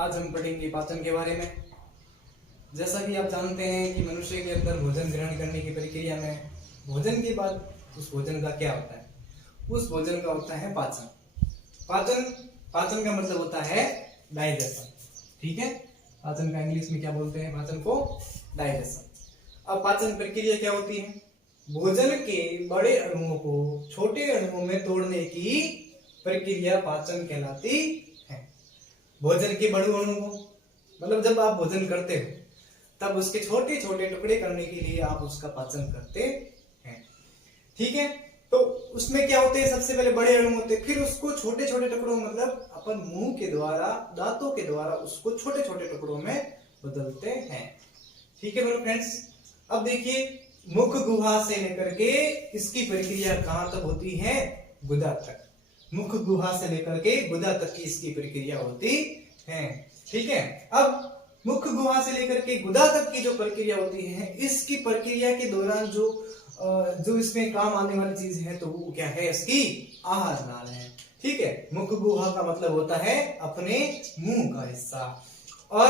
आज हम पढ़ेंगे पाचन के बारे में। जैसा कि आप जानते हैं कि मनुष्य के अंदर भोजन ग्रहण करने की प्रक्रिया में भोजन के बाद उस भोजन का क्या होता है, उस भोजन का होता है पाचन। पाचन पाचन का मतलब होता है डाइजेशन। ठीक है, पाचन का इंग्लिश में क्या बोलते हैं, पाचन को डाइजेशन। अब पाचन प्रक्रिया क्या होती है, भोजन के बड़े अणुओं को छोटे अणुओं में तोड़ने की प्रक्रिया पाचन कहलाती है। भोजन के बड़े अणु को मतलब जब आप भोजन करते हो तब उसके छोटे छोटे टुकड़े करने के लिए आप उसका पाचन करते हैं। ठीक है, तो उसमें क्या होते हैं, सबसे पहले बड़े अणु होते हैं, फिर उसको छोटे छोटे टुकड़ों मतलब अपन मुंह के द्वारा दांतों के द्वारा उसको छोटे छोटे टुकड़ों में बदलते हैं। ठीक है मेरे फ्रेंड्स, अब देखिए मुख गुहा से लेकर के इसकी प्रक्रिया कहां तक होती है, गुदा तक। मुख गुहा से लेकर के गुदा तक की इसकी प्रक्रिया होती है। ठीक है, अब मुख गुहा से लेकर के गुदा तक की जो प्रक्रिया होती है, इसकी प्रक्रिया के दौरान जो इसमें काम आने वाली चीज है तो वो क्या है, इसकी आहार नाल है। ठीक है, मुख गुहा का मतलब होता है अपने मुंह का हिस्सा। और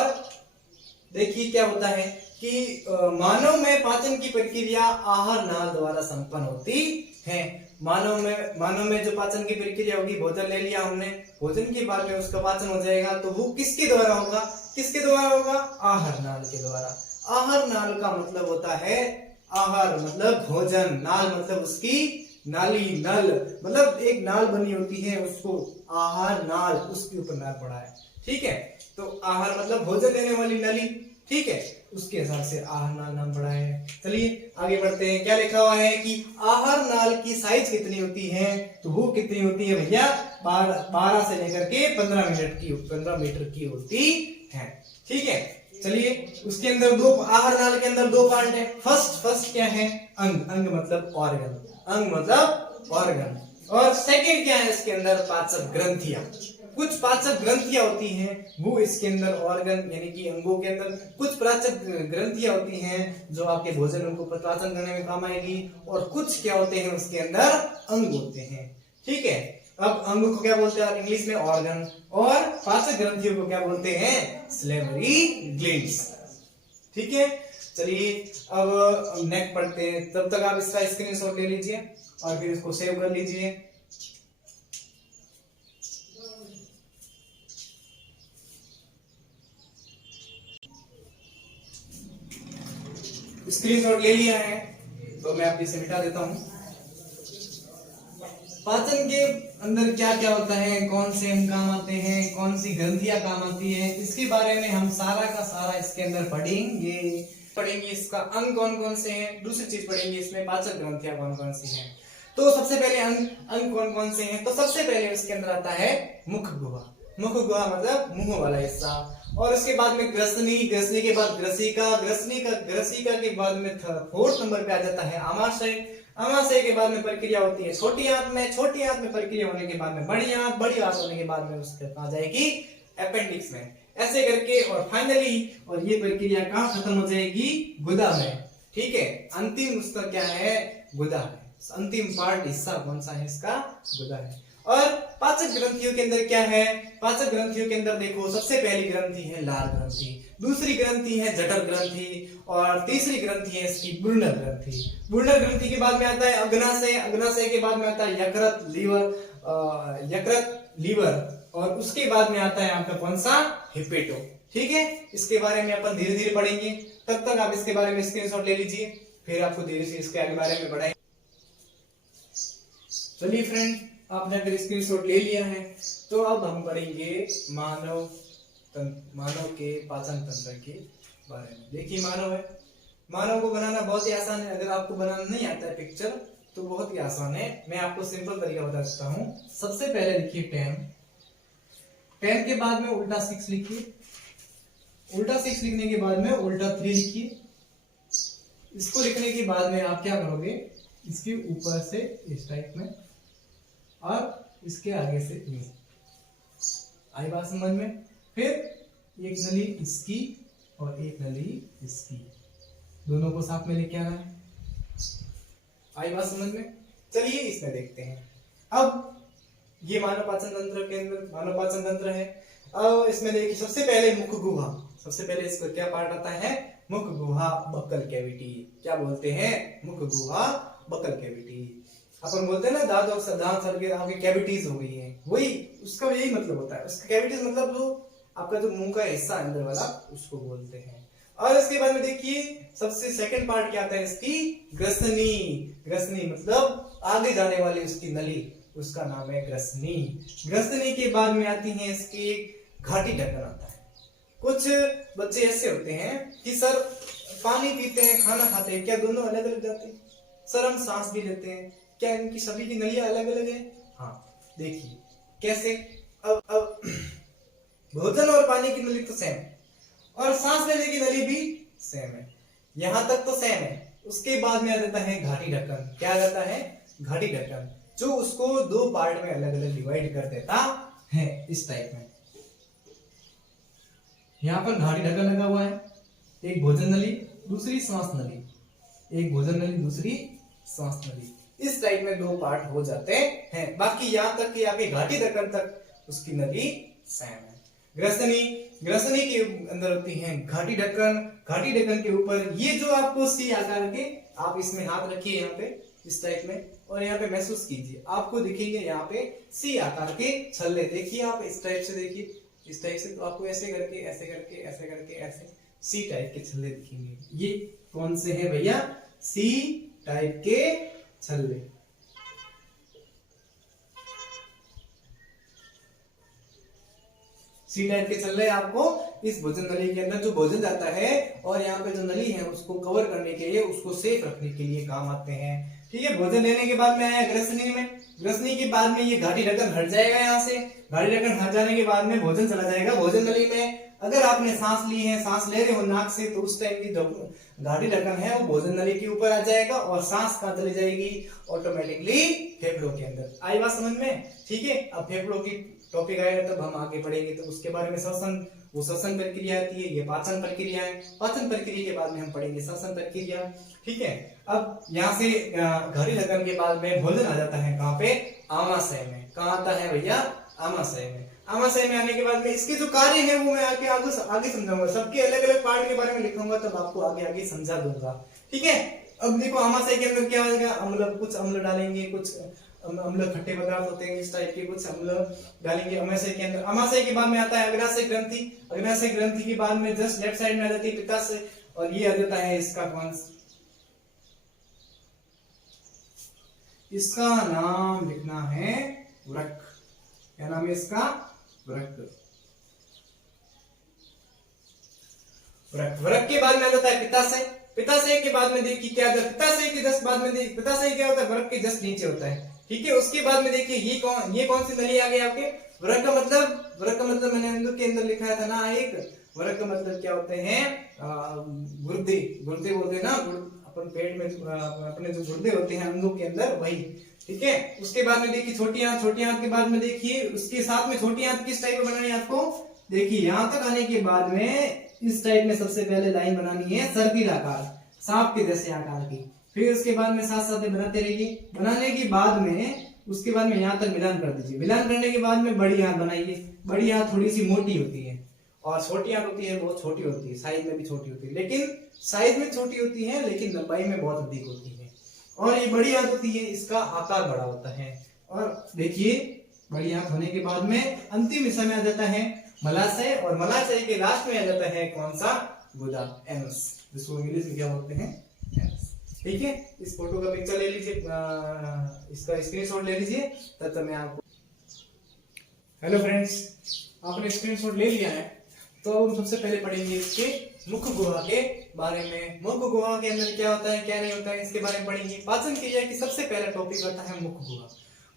देखिए क्या होता है कि मानव में पाचन की प्रक्रिया आहार नाल द्वारा संपन्न होती है। मानव में जो पाचन की प्रक्रिया होगी, भोजन ले लिया हमने, भोजन के बाद में उसका पाचन हो जाएगा तो वो किसके द्वारा होगा, किसके द्वारा होगा, आहार नाल के द्वारा। आहार नाल का मतलब होता है, आहार मतलब भोजन, नाल मतलब उसकी नाली, नल मतलब एक नाल बनी होती है, उसको आहार नाल, उसके ऊपर नाल पड़ा है। ठीक है, तो आहार मतलब भोजन लेने वाली नली। ठीक है, उसके हिसाब से आहार नाल नाम पड़ा है। चलिए आगे बढ़ते हैं, क्या लिखा हुआ है कि आहार नाल की साइज कितनी होती है, तो वो कितनी होती है भैया, 12 से लेकर के 15 मीटर की होती है। ठीक है, चलिए उसके अंदर दो, आहार नाल के अंदर दो पार्ट है। फर्स्ट क्या है, अंग, अंग मतलब ऑर्गन, अंग मतलब ऑर्गन। और सेकंड क्या है, इसके अंदर पाचक ग्रंथियां। कुछ पाचक ग्रंथियां होती हैं, वो इसके अंदर ऑर्गन यानी कि अंगों के अंदर कुछ पाचक ग्रंथियां होती हैं जो आपके भोजन को पाचन करने में काम आएगी, और कुछ क्या होते हैं उसके अंदर अंग होते हैं। ठीक है, अब अंग को क्या बोलते हैं इंग्लिश में, ऑर्गन, और पाचक ग्रंथियों को क्या बोलते हैं, सलेवरी ग्लैंड्स। ठीक है, चलिए अब नेक्स्ट पढ़ते हैं, तब तक आप इसका स्क्रीनशॉट ले लीजिए और फिर इसको सेव कर लीजिए। स्क्रीनशॉट ले लिया है तो मैं आप इसे मिटा देता हूं। पाचन के अंदर क्या क्या होता है, कौन से अंग काम आते हैं, कौन सी ग्रंथियां काम आती है, इसके बारे में हम सारा का सारा इसके अंदर पढ़ेंगे इसका अंग कौन कौन से हैं, दूसरी चीज पढ़ेंगे इसमें पाचक ग्रंथियां कौन कौन सी हैं। तो सबसे पहले अंग कौन कौन से हैं, तो सबसे पहले इसके अंदर आता है मुख गुहा। मुख गुहा मतलब मुंह वाला हिस्सा, और उसके बाद में ग्रसनी, ग्रसनी के बाद ग्रसिका, ग्रसिका के बाद में फोर्थ नंबर पे आ जाता है आमाशय। आमाशय के बाद में प्रक्रिया होती है छोटी आंत में, छोटी आंत में प्रक्रिया होने के बाद में बड़ी आंत, बड़ी आंत होने के बाद में उसके आ जाएगी अपेंडिक्स में, ऐसे करके, और फाइनली और ये प्रक्रिया कहां खत्म हो जाएगी, गुदा में। ठीक है, अंतिम उसका क्या है, गुदा है। अंतिम पार्ट हिस्सा कौन सा है इसका, गुदा है। और पाचक ग्रंथियों के अंदर क्या है, पाचक ग्रंथियों के अंदर देखो सबसे पहली ग्रंथि है लाल ग्रंथि, दूसरी ग्रंथि है जठर ग्रंथि, और तीसरी ग्रंथि है इसकी बुर्णक ग्रंथि। बुर्णक ग्रंथि के बाद में आता है अग्नाशय, अग्नाशय के बाद में आता है यकृत, लीवर, और उसके बाद में आता है आपका कौन सा, हिपेटो। ठीक है, इसके बारे में अपन धीरे धीरे पढ़ेंगे, तब तक आप इसके बारे में स्क्रीनशॉट ले लीजिए, फिर आपको धीरे से इसके आगे बारे में बढ़ाएंगे। चलिए फ्रेंड, आपने अगर स्क्रीनशॉट ले लिया है तो अब हम पढ़ेंगे मानव के पाचन तंत्र के बारे में। देखिए मानव है, मानव को बनाना बहुत ही आसान है, अगर आपको बनाना नहीं आता है पिक्चर तो बहुत ही आसान है, मैं आपको सिंपल तरीका बता सकता हूँ। सबसे पहले लिखिए 10 के बाद में उल्टा 6 लिखिए, उल्टा 6 लिखने के बाद में उल्टा 3 लिखिए। इसको लिखने के बाद में आप क्या करोगे, इसके ऊपर से इस टाइप में और इसके आगे से नीचे, आई बात समझ में। फिर एक नली इसकी और एक नली इसकी, दोनों को साथ में लेके आना है, आई बात समझ में। चलिए इसमें देखते हैं। अब ये मानव पाचन तंत्र के अंदर मानव पाचन तंत्र है, अब इसमें देखिए सबसे पहले मुख गुहा, सबसे पहले इसको क्या पार्ट आता है, मुख गुहा बक्कल कैविटी। क्या बोलते हैं, मुख गुहा बक्कल कैविटी। अपन बोलते हैं ना दांत और दांत सर के आपके कैविटीज हो गई है, वही उसका यही मतलब होता है। उसका कैविटीज मतलब जो आपका जो मुंह का हिस्सा अंदर वाला उसको बोलते हैं। और इसके बाद में देखिए सबसे सेकंड पार्ट क्या आता है इसकी, ग्रसनी। ग्रसनी मतलब आगे जाने वाली उसकी नली, उसका नाम है ग्रसनी। ग्रसनी के बाद में आती है इसकी घाटी ढक्कन आता है। कुछ बच्चे ऐसे होते हैं कि सर पानी पीते हैं खाना खाते हैं, क्या दोनों अलग अलग जाते हैं? सर हम सांस भी लेते हैं, क्या इनकी सभी की नलियां अलग अलग है? हाँ देखिए कैसे। अब भोजन और पानी की नली तो सेम है और सांस लेने की नली भी सेम है, यहां तक तो सेम है। उसके बाद में आ जाता है घाटी ढक्कन। क्या आ जाता है, घाटी ढक्कन, जो उसको दो पार्ट में अलग अलग डिवाइड कर देता है इस टाइप में। यहां पर घाटी ढक्कन लगा हुआ है, एक भोजन नली दूसरी सांस नली, एक भोजन नली दूसरी सांस नली, इस टाइप में दो पार्ट हो जाते हैं। बाकी यहां तक कि आपके घाटी ढक्कन तक उसकी नली सेम है। ग्रसनी, ग्रसनी के अंदर होती है घाटी ढक्कन। घाटी ढक्कन के ऊपर ये जो आपको सी आकार के, आप इसमें हाथ रखिए यहाँ पे इस टाइप में और यहाँ पे महसूस कीजिए, आपको दिखेंगे यहाँ पे सी आकार के छल्ले। देखिए आप इस टाइप से, देखिए इस टाइप से, तो आपको ऐसे करके ऐसे करके ऐसे करके ऐसे सी टाइप के छल्ले दिखेंगे। ये कौन से हैं भैया, सी टाइप के छल्ले। सी टाइप के छल्ले आपको इस भोजन नली के अंदर जो भोजन जाता है और यहाँ पे जो नली है उसको कवर करने के लिए, उसको सेफ रखने के लिए काम आते हैं। ठीक है, भोजन लेने के बाद में आया ग्रसनी में। ग्रसनी के बाद में ये घाटी ढक्कन हट जाएगा, यहाँ से घाटी ढक्कन हट जाने के बाद में भोजन चला जाएगा भोजन नली में। अगर आपने सांस ली है, सांस ले रहे हो नाक से, तो उस टाइम की जो घाटी ढक्कन है वो भोजन नली के ऊपर आ जाएगा और सांस कहाँ चली जाएगी, ऑटोमेटिकली फेफड़ों के अंदर। आई बात समझ में? ठीक है, अब फेफड़ों की टॉपिक आएगा तब हम आगे पढ़ेंगे, तो उसके बारे में श्वसन, वो श्वसन प्रक्रिया आती है, ये पाचन प्रक्रिया है। पाचन प्रक्रिया के बाद में हम पढ़ेंगे श्वसन प्रक्रिया। ठीक है, अब यहाँ से घाटी ढक्कन के बाद में भोजन आ जाता है कहाँ पे, आमाशय में। कहाँ आता है भैया, आमाशय में। आमाशय में आने के बाद में इसके जो कार्य है वो मैं आगे समझाऊंगा, सबके अलग अलग पार्ट के बारे में लिखूंगा, तब आपको आगे आगे समझा दूंगा। ठीक है, अब देखो आमाशय के अंदर क्या होगा, अम्ल, कुछ अम्ल डालेंगे, कुछ अम्ल खट्टे पदार्थ होते हैं इस टाइप के, कुछ अम्ल डालेंगे आमाशय के अंदर। आमाशय के बाद में आता है अग्नाशय ग्रंथि। अग्नाशय ग्रंथि के बाद में जस्ट लेफ्ट साइड में आ जाती है पित्ताशय, और ये आ जाता है इसका वंश। इसका नाम लिखना है वृक्क। क्या नाम है इसका, वृक्क। वृक्क के बाद में आ जाता है पित्ताशय। पित्ताशय के बाद में देखिए क्या होता है, पित्ताशय के जस्ट बाद में देखिए, पित्ताशय क्या होता है, वृक्क के जस्ट नीचे होता है। ठीक है, उसके बाद में देखिए ये कौन सी नली आ गई आपके, वृक्क का मतलब, वृक्क का मतलब मैंने अंदर के अंदर लिखा था ना एक, वृक्क का मतलब क्या होते हैं, गुर्दे। गुर्दे बोलते हैं ना, अपन पेट में अपने जो गुर्दे होते हैं अंगों के अंदर, वही। ठीक है, उसके बाद में देखिए छोटी आंत। छोटी आंत के बाद में देखिए उसके साथ में छोटी आंत किस टाइप में बनानी है आपको, देखिए यहां तक आने के बाद में इस टाइप में सबसे पहले लाइन बनानी है सर्पिल आकार, सांप के जैसे आकार की। फिर उसके बाद में साथ साथ बनाते रहिए। बनाने के बाद में उसके बाद में यहाँ तक मिलान कर दीजिए। मिलान करने के बाद में बड़ी आंत बनाइए। बड़ी आंत थोड़ी सी मोटी होती है और छोटी आंत होती है बहुत छोटी होती है, साइज में भी छोटी होती है, लेकिन साइज में छोटी होती है लेकिन लंबाई में बहुत अधिक होती है। और ये बड़ी आंत होती है, इसका आकार बड़ा होता है। और देखिए बड़ी आंत होने के बाद में अंतिम हिस्सा में आ जाता है मलाशय, और मलाशय के लास्ट में आ जाता है कौन सा, गुदा, एनस, जिसको इंग्लिश में क्या बोलते हैं, एनस। ठीक है, इस फोटो का पिक्चर ले लीजिए, इसका स्क्रीनशॉट ले लीजिए, तब तक मैं आपको। हेलो फ्रेंड्स, आपने स्क्रीनशॉट ले लिया है, तो हम सबसे पहले पढ़ेंगे इसके मुख गुहा के बारे में। मुख गुहा के अंदर क्या होता है क्या नहीं होता है इसके बारे में पढ़ेंगे। पाचन क्रिया की सबसे पहला टॉपिक आता है मुख गुहा।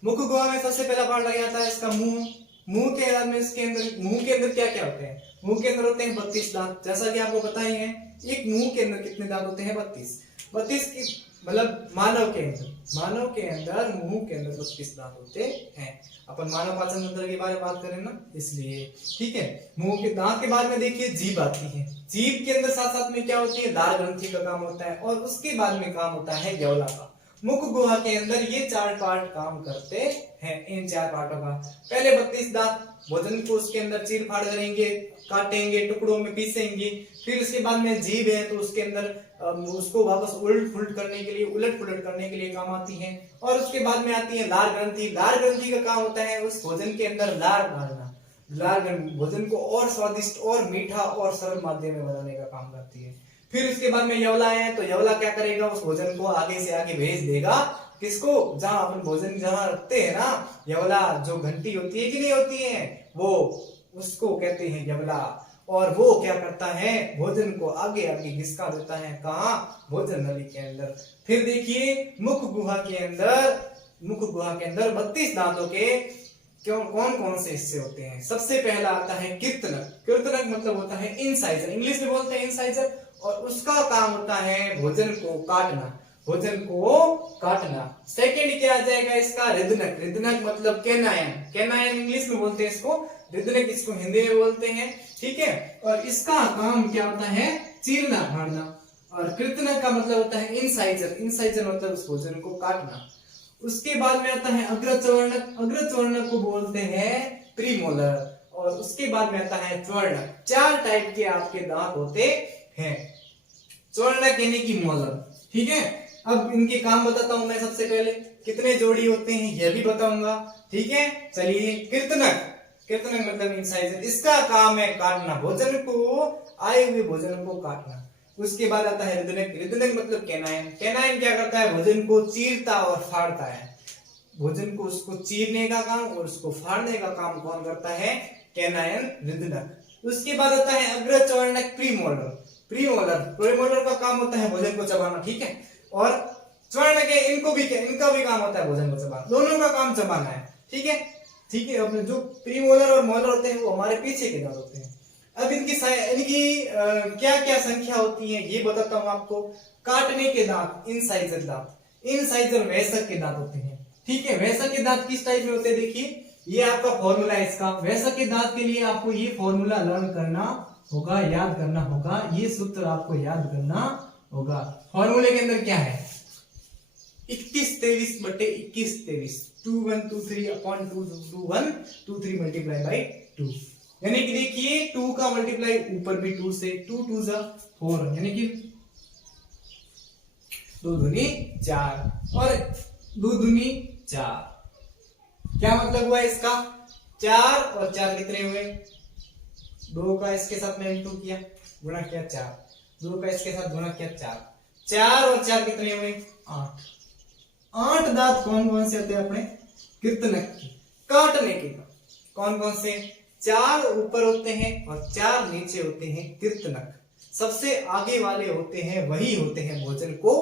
मुख गुहा में सबसे पहला पार्ट लग जाता है इसका मुंह। मुंह के बाद में इसके अंदर, मुंह के अंदर क्या क्या होते हैं, मुंह के अंदर होते हैं 32 दांत, जैसा कि आपको पता ही है। एक मुंह के अंदर कितने दांत होते हैं, 32 की, मतलब मानव के अंदर मुंह के अंदर 32 दांत होते हैं। अपन मानव पाचन तंत्र के बारे में बात करें ना, इसलिए। ठीक है, मुंह के दांत के बाद में देखिए जीभ आती है। जीभ के अंदर साथ साथ में क्या होती है, दार ग्रंथि का काम होता है, और उसके बाद में काम होता है ज्वाला का। मुख गुहा के अंदर ये 4 पार्ट काम करते हैं। इन 4 पार्टों का पहले 32 दांत भोजन को उसके अंदर चीर फाड़ करेंगे, काटेंगे, टुकड़ों में पीसेंगे। फिर उसके बाद में जीभ है तो उसके अंदर उसको वापस उलट पुलट करने के लिए, उलट पुलट करने के लिए काम आती है। और उसके बाद में आती है लार ग्रंथि। लार ग्रंथि का काम होता है उस भोजन के अंदर लार डालना। लार भोजन को और स्वादिष्ट और मीठा और सरल माध्यम में बनाने का काम करती है। फिर उसके बाद में यवला है तो यवला क्या करेगा, उस भोजन को आगे से आगे भेज देगा किसको, जहां अपन भोजन जहां रखते हैं ना, यवला जो घंटी होती है कि नहीं होती है, वो उसको कहते हैं यवला। और वो क्या करता है, भोजन को आगे आगे घिसका देता है, कहां, भोजन नली के अंदर। फिर देखिए मुख गुहा के अंदर 32 दांतों के कौन कौन से हिस्से होते हैं। सबसे पहला आता है कीर्तनक। कीर्तनक मतलब होता है इंसाइजर, इंग्लिश में बोलते हैं इंसाइजर। और उसका काम होता है भोजन को काटना, भोजन को काटना। सेकंड क्या आ जाएगा इसका, हृदनक। हृदनक मतलब केनायन, केनायन इंग्लिश में बोलते हैं इसको, हृदनक इसको हिंदी में बोलते हैं, ठीक है। और इसका काम क्या होता है, चीरना फाड़ना। और कीर्तनक का मतलब होता है इंसाइजर, इंसाइजर मतलब उस भोजन को काटना। उसके बाद में आता है अग्रचवर्णक। अग्रचवर्णक को बोलते हैं प्रीमोलर। और उसके बाद में आता है चवर्णक। 4 टाइप के आपके दांत होते हैं, चवर्णक यानी कि मोलर, ठीक है। अब इनके काम बताता हूं मैं। सबसे पहले कितने जोड़ी होते हैं यह भी बताऊंगा, ठीक है। चलिए कीर्तनक, कीर्तनक मतलब इंसाइजर, इसका काम है काटना, भोजन को, आए हुए भोजन को काटना। उसके बाद आता है हृदनक। हृदनक मतलब केनायन। केनायन क्या करता है, भोजन को चीरता और फाड़ता है। भोजन को उसको चीरने का काम और उसको फाड़ने का काम कौन करता है, केनायन, हृदनक। उसके बाद आता है अग्रचवर्णक प्रीमोलर। प्रीमोलर, प्रीमोलर का काम होता है भोजन को चबाना, ठीक है। और चवर्णक है, इनका भी काम होता है भोजन को चबाना, दोनों का काम चबाना है, ठीक है, ठीक है। अपने जो प्रीमोलर और मोलर होते हैं वो हमारे पीछे के दांत होते हैं। अब इनकी क्या क्या संख्या होती है ये बताता हूं आपको। काटने के दांत इंसाइजर दांत, इंसाइजर वयस्क के दांत होते हैं, ठीक है। वयस्क के दांत किस टाइप में होते हैं, देखिए ये आपका फॉर्मूला है इसका। वयस्क के दांत के लिए आपको ये फॉर्मूला लर्न करना होगा, याद करना होगा, ये सूत्र आपको याद करना होगा। फॉर्मूले के अंदर क्या है, 21-23 बटे 21-23, 2123 अपॉन 2123 मल्टीप्लाई बाई 2। यानी कि देखिए 2 का मल्टीप्लाई ऊपर भी 2 से, 2 2 जा 4, यानी कि 2 दूनी 4 और 2 दूनी 4। क्या मतलब हुआ इसका, 4 और 4 कितने हुए, 2 का इसके साथ में इंटू किया, गुणा किया 4, 2 का इसके साथ गुणा किया 4, 4 और 4 कितने हुए, 8। 8 दांत कौन कौन से होते हैं अपने कीर्तनक के, काटने के। कौन कौन से, 4 ऊपर होते हैं और 4 नीचे होते हैं कीर्तनक। सबसे आगे वाले होते हैं वही होते हैं भोजन को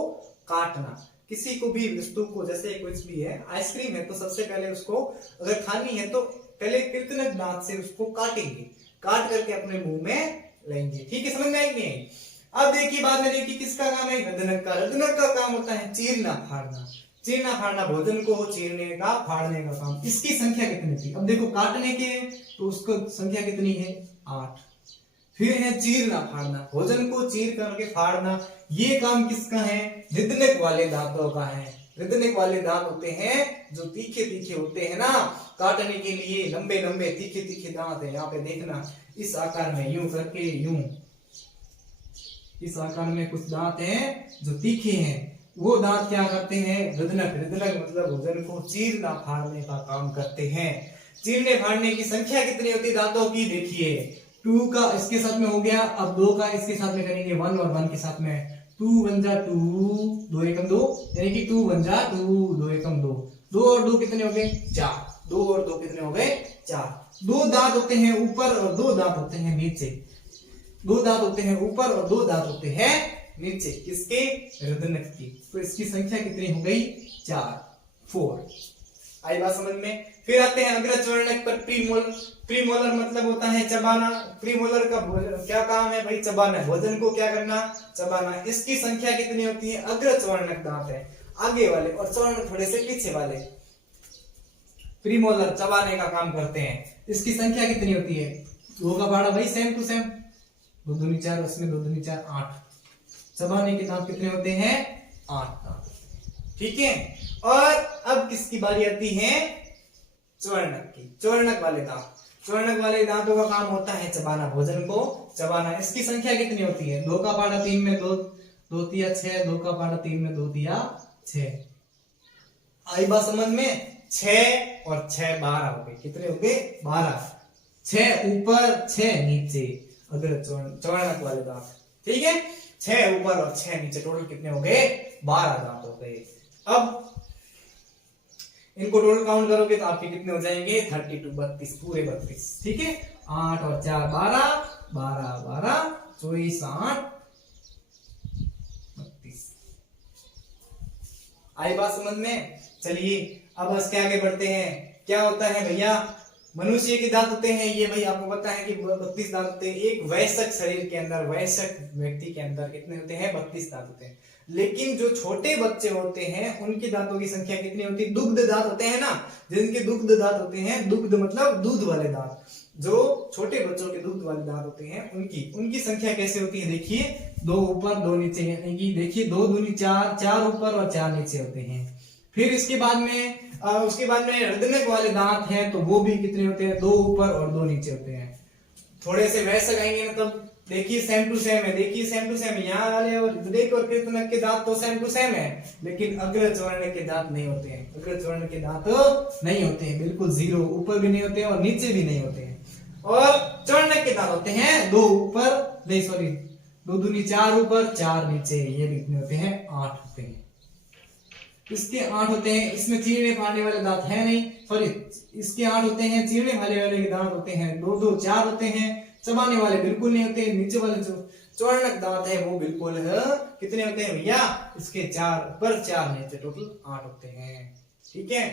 काटना। किसी को भी वस्तु को, जैसे कुछ भी है, आइसक्रीम है तो सबसे पहले उसको अगर खानी है तो पहले कीर्तनक दांत से उसको काटेंगे, काट करके अपने मुंह में लेंगे, ठीक है। समझ में आई नहीं आई। अब देखिए बाद में देखिए किसका काम है, हृदनक का। हृदनक का काम होता है चीरना फाड़ना, चीरना फाड़ना, भोजन को चीरने का, फाड़ने का काम। इसकी संख्या कितनी थी, अब देखो काटने के तो उसको संख्या कितनी है, 8। फिर है चीरना फाड़ना, भोजन को चीर करके फाड़ना, ये काम किसका है, हृदनक वाले दांतों का है। हृदनक वाले दांत होते हैं जो तीखे तीखे होते हैं ना, काटने के लिए लंबे लंबे तीखे तीखे दांत है। यहाँ पे देखना इस आकार में यूं करके, यूं इस आकार में कुछ दांत हैं जो तीखे हैं, वो दांत क्या करते हैं, हृदनक। हृदनक मतलब भोजन को चीरना फाड़ने का काम करते हैं। चीरने फाड़ने की संख्या कितनी होती है दांतों की, देखिए 2 का इसके साथ में हो गया, अब 2 का इसके साथ में करेंगे 1 और 1 के साथ में 2 1 जा 2, 2 एकम 2, यानी कि 2 1 जा 2, 2 एकम 2, 2 और 2 कितने हो गए, 4, 2 और 2 कितने हो गए, 4। 2 दांत होते हैं ऊपर और 2 दांत होते हैं नीचे, 2 दांत होते हैं ऊपर और 2 दांत होते हैं नीचे, किसके, हृदनक की। तो इसकी संख्या कितनी हो गई, 4। आई बात समझ में। फिर आते हैं अग्रचवर्णक पर प्रीमोलर। प्रीमोलर मतलब होता है चबाना। प्रीमोलर का क्या काम है भाई, चबाना, भोजन को क्या करना, चबाना। इसकी संख्या कितनी होती है, अग्रचवर्णक दांत है आगे वाले और चवर्ण थोड़े से पीछे वाले, प्रीमोलर चबाने का काम करते हैं। इसकी संख्या कितनी होती है, 2 का पहाड़ा भाई सेम टू सेम, 2 दूनी 4, उसमें 2 दूनी 4 8। चबाने के दांत कितने होते हैं, 8 दांत, ठीक है। और अब किसकी बारी आती है? चौवर्णक की। चौवर्णक वाले दांत। चौवर्णक वाले दांतों का काम होता है चबाना, भोजन को चबाना। इसकी संख्या कितनी होती है? 2 का पाड़ा 3 में 2, 2 तिया 6, 2 का पाड़ा 3 में 2 तिया 6। आई बात समझ में? 6 और 6 12 हो गए। कितने हो गए? 12। 6 ऊपर 6 नीचे, अगर चौवर्णक वाले दांत। ठीक है, 6 ऊपर और 6 नीचे, टोटल कितने हो गए? 12 दांत हो गए। अब इनको टोटल काउंट करोगे तो आपके कितने हो जाएंगे? 32, 32, पूरे 32। ठीक है, 8 और 4 12, 12 12 24 8 32। आई बात समझ में? चलिए अब इसके आगे बढ़ते हैं। क्या होता है भैया? मनुष्य के दांत होते हैं ये, भाई आपको पता है कि 32 दांत होते हैं। एक वयस्क शरीर के अंदर, वयस्क व्यक्ति के अंदर कितने होते हैं? 32 दांत होते हैं। लेकिन जो छोटे बच्चे होते हैं उनके दांतों की संख्या कितनी होती है? दुग्ध दांत होते हैं ना, जिनके दुग्ध दांत होते हैं, दुग्ध मतलब दूध वाले दांत, जो छोटे बच्चों के दूध वाले दांत होते हैं, उनकी संख्या कैसे होती है? देखिए, 2 ऊपर 2 नीचे, यानी कि देखिए 2 दूनी 4, 4 ऊपर और 4 नीचे होते हैं। फिर इसके बाद में उसके बाद में हृदयक वाले दांत हैं, तो वो भी कितने होते हैं? 2 ऊपर और 2 नीचे होते हैं। थोड़े से वैसे आएंगे मतलब देखिए सेम टू सेम है। देखिए सेम टू सेम, यहाँ वाले और हृदयक और कीर्तनक के दांत तो सेम टू सेम है, लेकिन अग्र चौवर्णक के दांत नहीं होते हैं। अग्र चौवर्णक के दांत नहीं होते हैं, बिल्कुल जीरो, ऊपर भी नहीं होते हैं और नीचे भी नहीं होते हैं। और चौवर्णक के दांत होते हैं 2 ऊपर, नहीं सॉरी 2 दूनी 4 ऊपर 4 नीचे, ये कितने होते हैं? 8 होते हैं। इसके 8 होते हैं। इसमें चीरने फाड़ने वाले दांत है नहीं, सॉरी इसके 8 होते हैं। चीरने वाले के दांत होते हैं 2 2 4 होते हैं। चबाने वाले बिल्कुल नहीं होते। नीचे वाले जो चौवर्णक दांत है वो बिल्कुल कितने होते हैं भैया? इसके 4 ऊपर 4 नीचे, टोटल 8 होते हैं। ठीक है,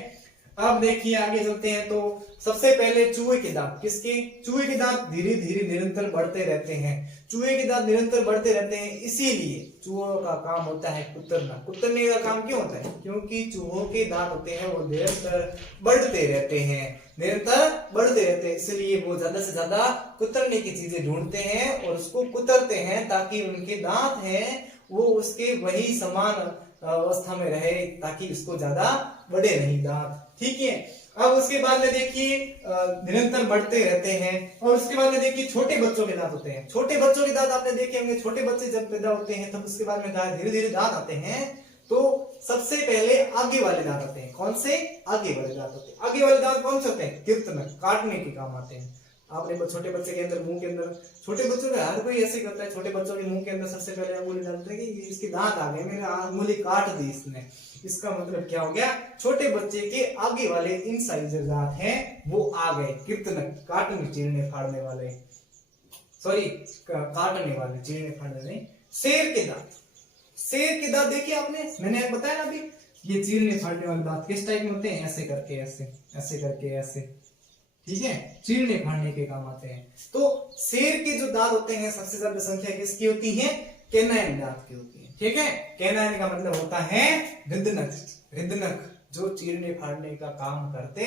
अब देखिए आगे चलते हैं। तो सबसे पहले चूहे के दांत। किसके? चूहे के दांत धीरे धीरे निरंतर बढ़ते रहते हैं। चूहे के दांत निरंतर बढ़ते रहते हैं, इसीलिए चूहों का काम होता है कुतरना। कुतरने का काम क्यों होता है? क्योंकि चूहों के दांत होते हैं वो निरंतर बढ़ते रहते हैं, निरंतर बढ़ते रहते हैं, इसलिए वो ज्यादा से ज्यादा कुतरने की चीजें ढूंढते हैं और उसको कुतरते हैं, ताकि उनके दांत हैं वो उसके वही समान अवस्था में रहे, ताकि उसको ज्यादा बढ़े नहीं दांत। ठीक है, अब उसके बाद में देखिए निरंतर बढ़ते रहते हैं। और उसके बाद में देखिए छोटे बच्चों के दांत होते हैं। छोटे बच्चों के दांत आपने देखे होंगे, छोटे बच्चे जब पैदा होते हैं तब उसके बाद में धीरे धीरे दांत आते हैं। तो सबसे पहले आगे वाले दांत आते हैं। कौन से? आगे वाले दांत होते हैं। आगे वाले दांत कौन से होते हैं? कीर्तनक, काटने के काम आते हैं। आपने छोटे बच्चे के अंदर, मुंह के अंदर, छोटे बच्चों का हर कोई ऐसे करता है, छोटे बच्चों के मुंह के अंदर सबसे पहले अंगुली डालते हैं कि इसके दांत आ गए, मेरे अंगुली काट दी इसने। इसका मतलब क्या हो गया? छोटे बच्चे के आगे वाले इंसाइजर दांत हैं वो आ गए। कीर्तनक, काटने चीरने फाड़ने वाले, सॉरी काटने वाले, चीरने फाड़ने नहीं। शेर के दांत। शेर के दांत देखिए आपने, मैंने बताया ना अभी, ये चीरने फाड़ने वाले दांत किस टाइप में होते हैं? ऐसे करके, ऐसे ऐसे करके, ऐसे। ठीक है, चीरने फाड़ने के काम आते हैं। तो शेर के जो दांत होते हैं सबसे ज्यादा संख्या किसकी होती है? कैनाइन दांत की होती है। ठीक है, कैनाइन का मतलब होता है हृदनक, हृदनक जो चीरने फाड़ने का काम करते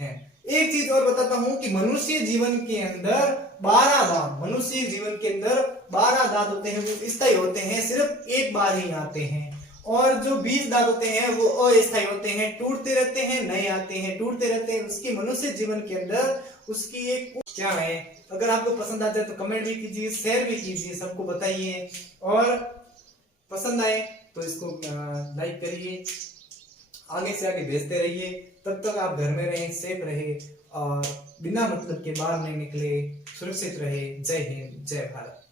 हैं। एक चीज और बताता हूं कि मनुष्य जीवन के अंदर 12 दांत, मनुष्य जीवन के अंदर 12 दांत होते हैं, वो स्थायी होते हैं, सिर्फ एक बार ही आते हैं। और जो 20 दांत होते हैं वो अस्थायी होते हैं, टूटते रहते हैं, नए आते हैं, टूटते रहते हैं। उसकी मनुष्य जीवन के अंदर उसकी एक क्या है? अगर आपको पसंद आता है तो कमेंट भी कीजिए, शेयर भी कीजिए, सबको बताइए। और पसंद आए तो इसको लाइक करिए, आगे से आगे भेजते रहिए। तब तक आप घर में रहें, सेफ रहे और बिना मतलब के बाहर नहीं निकले, सुरक्षित रहे। जय हिंद, जय भारत।